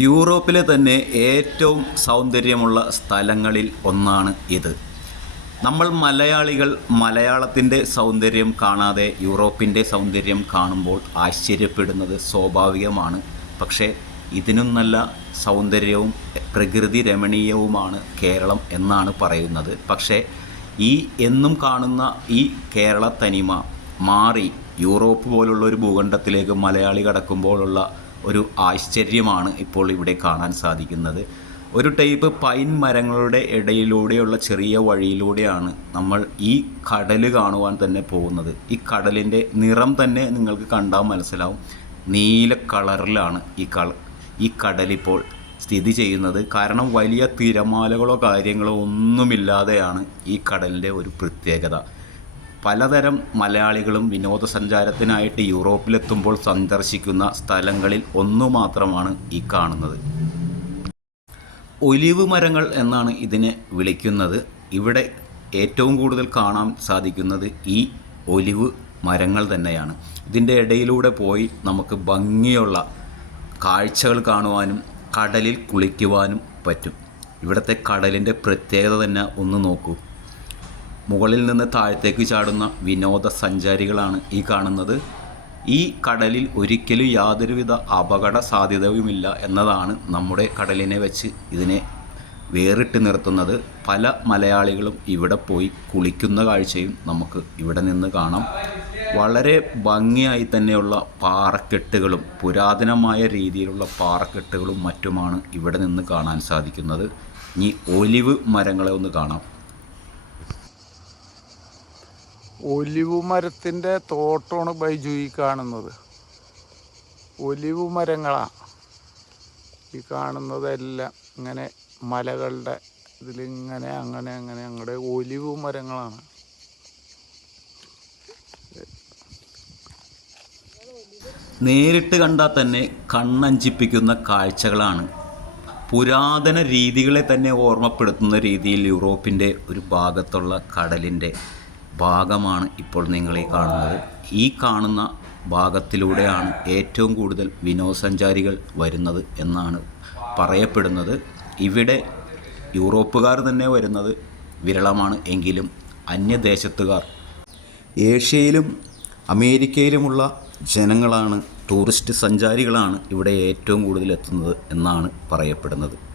യൂറോപ്പിലെ തന്നെ ഏറ്റവും സൗന്ദര്യമുള്ള സ്ഥലങ്ങളിൽ ഒന്നാണ് ഇത്. നമ്മൾ മലയാളികൾ മലയാളത്തിന്റെ സൗന്ദര്യം കാണാതെ യൂറോപ്പിന്റെ സൗന്ദര്യം കാണുമ്പോൾ ആശ്ചര്യപ്പെടുന്നത് സ്വാഭാവികമാണ്. പക്ഷേ ഇതിനും നല്ല സൗന്ദര്യവും പ്രകൃതി രമണീയവുമാണ് കേരളം എന്നാണ് പറയുന്നത്. പക്ഷേ ഈ എന്നും കാണുന്ന ഈ കേരള തനിമ മാറി യൂറോപ്പ് പോലുള്ള ഒരു ഭൂഖണ്ഡത്തിലേക്ക് മലയാളി കടക്കുമ്പോഴുള്ള ഒരു ആശ്ചര്യമാണ് ഇപ്പോൾ ഇവിടെ കാണാൻ സാധിക്കുന്നത്. ഒരു ടൈപ്പ് പൈൻ മരങ്ങളുടെ ഇടയിലൂടെയുള്ള ചെറിയ വഴിയിലൂടെയാണ് നമ്മൾ ഈ കടൽ കാണുവാൻ തന്നെ പോകുന്നത്. ഈ കടലിന്റെ നിറം തന്നെ നിങ്ങൾക്ക് കണ്ടാൽ മനസ്സിലാവും. നീല കളറിലാണ് ഈ കള ഈ കടലിപ്പോൾ സ്ഥിതി ചെയ്യുന്നത്. കാരണം വലിയ തിരമാലകളോ കാര്യങ്ങളോ ഒന്നുമില്ലാതെയാണ് ഈ കടലിന്റെ ഒരു പ്രത്യേകത. പലതരം മലയാളികളും വിനോദസഞ്ചാരത്തിനായിട്ട് യൂറോപ്പിലെത്തുമ്പോൾ സന്ദർശിക്കുന്ന സ്ഥലങ്ങളിൽ ഒന്നു മാത്രമാണ് ഈ കാണുന്നത്. ഒലിവ് മരങ്ങൾ എന്നാണ് ഇതിനെ വിളിക്കുന്നത്. ഇവിടെ ഏറ്റവും കൂടുതൽ കാണാൻ സാധിക്കുന്നത് ഈ ഒലിവ് മരങ്ങൾ തന്നെയാണ്. ഇതിന്റെ ഇടയിലൂടെ പോയി നമുക്ക് ഭംഗിയുള്ള കാഴ്ചകൾ കാണുവാനും കടലിൽ കുളിക്കുവാനും പറ്റും. ഇവിടുത്തെ കടലിന്റെ പ്രത്യേകത തന്നെ ഒന്ന് നോക്കൂ. മുകളിൽ നിന്ന് താഴത്തേക്ക് ചാടുന്ന വിനോദസഞ്ചാരികളാണ് ഈ കാണുന്നത്. ഈ കടലിൽ ഒരിക്കലും യാതൊരുവിധ അപകട സാധ്യതയുമില്ല എന്നതാണ് നമ്മുടെ കടലിനെ വെച്ച് ഇതിനെ വേറിട്ട് നിർത്തുന്നത്. പല മലയാളികളും ഇവിടെ പോയി കുളിക്കുന്ന കാഴ്ചയും നമുക്ക് ഇവിടെ നിന്ന് കാണാം. വളരെ ഭംഗിയായി തന്നെയുള്ള പാറക്കെട്ടുകളും പുരാതനമായ രീതിയിലുള്ള പാറക്കെട്ടുകളും മറ്റുമാണ് ഇവിടെ നിന്ന് കാണാൻ സാധിക്കുന്നത്. ഇനി ഒലിവ് മരങ്ങളെ ഒന്ന് കാണാം. ഒലിവ് മരത്തിന്റെ തോട്ടമാണ് ബൈജു ഈ കാണുന്നത്. ഒലിവ് മരങ്ങളാണ് ഈ കാണുന്നതെല്ലാം ഇങ്ങനെ മലകളുടെ ഇതിലിങ്ങനെ അങ്ങനെ അങ്ങനെ അങ്ങടെ ഒലിവ് മരങ്ങളാണ്. നേരിട്ട് കണ്ടാൽ തന്നെ കണ്ണഞ്ചിപ്പിക്കുന്ന കാഴ്ചകളാണ്. പുരാതന രീതികളെ തന്നെ ഓർമ്മപ്പെടുത്തുന്ന രീതിയിൽ യൂറോപ്പിന്റെ ഒരു ഭാഗത്തുള്ള കടലിന്റെ ഭാഗമാണ് ഇപ്പോൾ നിങ്ങൾ ഈ കാണുന്നത്. ഈ കാണുന്ന ഭാഗത്തിലൂടെയാണ് ഏറ്റവും കൂടുതൽ വിനോദസഞ്ചാരികൾ വരുന്നത് എന്നാണ് പറയപ്പെടുന്നത്. ഇവിടെ യൂറോപ്പുകാർ തന്നെ വരുന്നത് വിരളമാണ് എങ്കിലും അന്യദേശത്തുകാർ. ഏഷ്യയിലും അമേരിക്കയിലുമുള്ള ജനങ്ങളാണ് ടൂറിസ്റ്റ് സഞ്ചാരികളാണ് ഇവിടെ ഏറ്റവും കൂടുതൽ എത്തുന്നത് എന്നാണ് പറയപ്പെടുന്നത്.